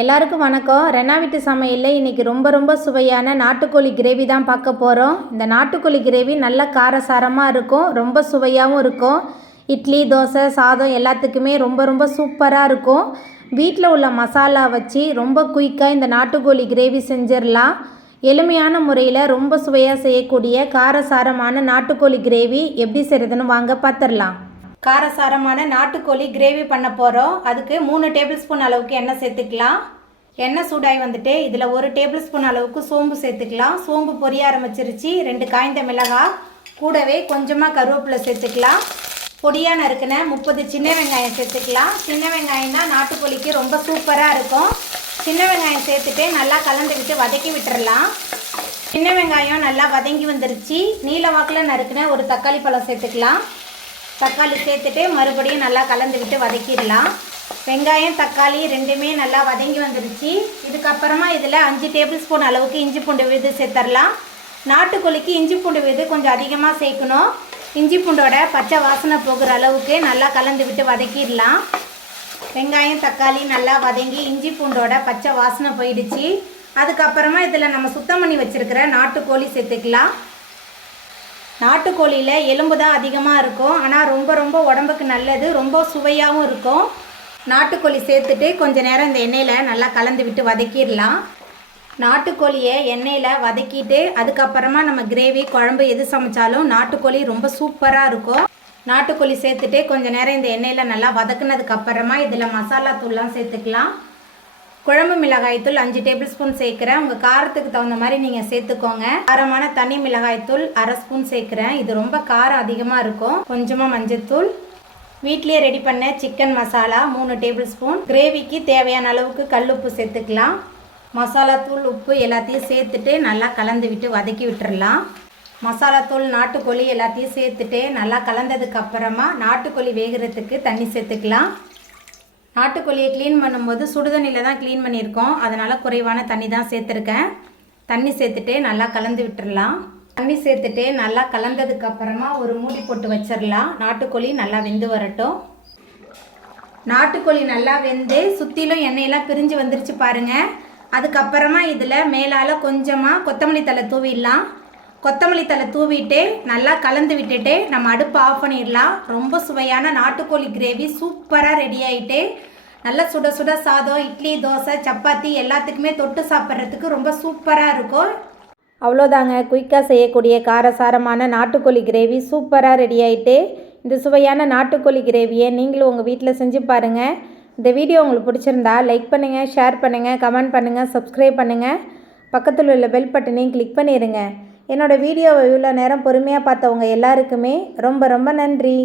எல்லாருக்கும் வணக்கம். ரெனா வீட்டு சமையலில் இன்றைக்கி ரொம்ப ரொம்ப சுவையான நாட்டுக்கோழி கிரேவி தான் பார்க்க போகிறோம் இந்த நாட்டுக்கோழி கிரேவி நல்ல காரசாரமாக இருக்கும் ரொம்ப சுவையாகவும் இருக்கும். இட்லி தோசை சாதம் எல்லாத்துக்குமே ரொம்ப ரொம்ப சூப்பராக இருக்கும். வீட்டில் உள்ள மசாலா வச்சு ரொம்ப குயிக்காக இந்த நாட்டுக்கோழி கிரேவி செஞ்சிடலாம். எளிமையான முறையில் ரொம்ப சுவையாக செய்யக்கூடிய காரசாரமான நாட்டுக்கோழி கிரேவி எப்படி செய்கிறதுன்னு வாங்க பார்த்துடலாம். காரசாரமான நாட்டுக்கோழி கிரேவி பண்ண போகிறோம் அதுக்கு மூணு டேபிள் ஸ்பூன் அளவுக்கு எண்ணெய் சேர்த்துக்கலாம். எண்ணெய் சூடாகி வந்துட்டு இதில் ஒரு டேபிள் ஸ்பூன் அளவுக்கு சோம்பு சேர்த்துக்கலாம். சோம்பு பொரிய ஆரம்பிச்சிருச்சு. ரெண்டு காய்ந்த மிளகாய் கூடவே கொஞ்சமாக கருவேப்பிலை சேர்த்துக்கலாம். பொடியாக நறுக்கின முப்பது சின்ன வெங்காயம் சேர்த்துக்கலாம். சின்ன வெங்காயம்னா நாட்டுக்கோழிக்கு ரொம்ப சூப்பராக இருக்கும். சின்ன வெங்காயம் சேர்த்துட்டு நல்லா கலந்துக்கிட்டு வதக்கி விட்டுறலாம். சின்ன வெங்காயம் நல்லா வதங்கி வந்துருச்சு. நீல வாக்கில் நறுக்கின ஒரு தக்காளி பழம் சேர்த்துக்கலாம். தக்காளி சேர்த்துட்டு மறுபடியும் நல்லா கலந்து விட்டு வதக்கிடலாம். வெங்காயம் தக்காளி ரெண்டுமே நல்லா வதங்கி வந்துருச்சு. இதுக்கப்புறமா இதில் அஞ்சு டேபிள் ஸ்பூன் அளவுக்கு இஞ்சி பூண்டு விழுது சேர்த்துடலாம் நாட்டுக்கோழிக்கு இஞ்சி பூண்டு விழுது கொஞ்சம் அதிகமாக சேர்க்கணும். இஞ்சி பூண்டோட பச்சை வாசனை போகிற அளவுக்கு நல்லா கலந்து விட்டு வதக்கிடலாம். வெங்காயம் தக்காளி நல்லா வதங்கி இஞ்சி பூண்டோட பச்சை வாசனை போயிடுச்சு. அதுக்கப்புறமா இதில் நம்ம சுத்தம் பண்ணி வச்சுருக்கிற நாட்டுக்கோழி சேர்த்துக்கலாம். நாட்டுக்கோழியில் எலும்பு தான் அதிகமாக இருக்கும். ஆனால் ரொம்ப ரொம்ப உடம்புக்கு நல்லது. ரொம்ப சுவையாகவும் இருக்கும். நாட்டுக்கோழி சேர்த்துட்டு கொஞ்சம் நேரம் இந்த எண்ணெயில் நல்லா கலந்து விட்டு வதக்கிடலாம். நாட்டுக்கோழியை எண்ணெயில் வதக்கிட்டு அதுக்கப்புறமா நம்ம கிரேவி குழம்பு எது சமைச்சாலும் நாட்டுக்கோழி ரொம்ப சூப்பராக இருக்கும். நாட்டுக்கோழி சேர்த்துட்டு கொஞ்சம் நேரம் இந்த எண்ணெயில் நல்லா வதக்குனதுக்கப்புறமா இதில் மசாலா தூள்லாம் சேர்த்துக்கலாம். குழம்பு மிளகாய்த்தூள் அஞ்சு டேபிள் ஸ்பூன் சேர்க்குறேன். உங்கள் காரத்துக்கு தகுந்த மாதிரி நீங்கள் சேர்த்துக்கோங்க. காரமான தனி மிளகாய்த்தூள் அரை ஸ்பூன் சேர்க்குறேன். இது ரொம்ப காரம் அதிகமாக இருக்கும். கொஞ்சமாக மஞ்சத்தூள். வீட்லேயே ரெடி பண்ண சிக்கன் மசாலா மூணு டேபிள் ஸ்பூன். கிரேவிக்கு தேவையான அளவுக்கு கல்லுப்பு சேர்த்துக்கலாம். மசாலா தூள் உப்பு எல்லாத்தையும் சேர்த்துட்டு நல்லா கலந்து விட்டு வதக்கி விட்டுறலாம். மசாலாத்தூள் நாட்டுக்கோழி எல்லாத்தையும் சேர்த்துட்டு நல்லா கலந்ததுக்கு அப்புறமா நாட்டுக்கோழி வேகிறதுக்கு தண்ணி சேர்த்துக்கலாம். நாட்டுக்கோழியை க்ளீன் பண்ணும்போது சுடுதண்ணியில் தான் க்ளீன் பண்ணியிருக்கோம். அதனால் குறைவான தண்ணி தான் சேர்த்துருக்கேன். தண்ணி சேர்த்துட்டு நல்லா கலந்து விட்டுடலாம் தண்ணி சேர்த்துட்டு நல்லா கலந்ததுக்கு அப்புறமா ஒரு மூடி போட்டு வச்சிடலாம் நாட்டுக்கோழி நல்லா வெந்து வரட்டும். நாட்டுக்கோழி நல்லா வெந்து சுற்றிலும் எண்ணெயெல்லாம் பிரிஞ்சு வந்துருச்சு பாருங்கள் அதுக்கப்புறமா இதில் மேலால் கொஞ்சமாக கொத்தமல்லி தலை தூவிடலாம். கொத்தமல்லி தலை தூவிட்டு நல்லா கலந்து விட்டுட்டு நம்ம அடுப்பு ஆஃப் பண்ணிடலாம். ரொம்ப சுவையான நாட்டுக்கோழி கிரேவி சூப்பராக ரெடி ஆகிட்டு நல்லா சுட சுட சாதம் இட்லி தோசை சப்பாத்தி எல்லாத்துக்குமே தொட்டு சாப்பிட்றதுக்கு ரொம்ப சூப்பராக இருக்கும். அவ்வளோதாங்க. குயிக்காக செய்யக்கூடிய காரசாரமான நாட்டுக்கோழி கிரேவி சூப்பராக ரெடி ஆகிட்டு இந்த சுவையான நாட்டுக்கோழி கிரேவியை நீங்களும் உங்கள் வீட்டில் செஞ்சு பாருங்கள் இந்த வீடியோ உங்களுக்கு பிடிச்சிருந்தா லைக் பண்ணுங்கள் ஷேர் பண்ணுங்கள் கமெண்ட் பண்ணுங்கள் சப்ஸ்கிரைப் பண்ணுங்கள் பக்கத்தில் உள்ள பெல் பட்டனையும் கிளிக் பண்ணிடுங்க என்னோடய வீடியோவை இவ்வளோ நேரம் பொறுமையாக பார்த்தவங்க எல்லாருக்குமே ரொம்ப ரொம்ப நன்றி.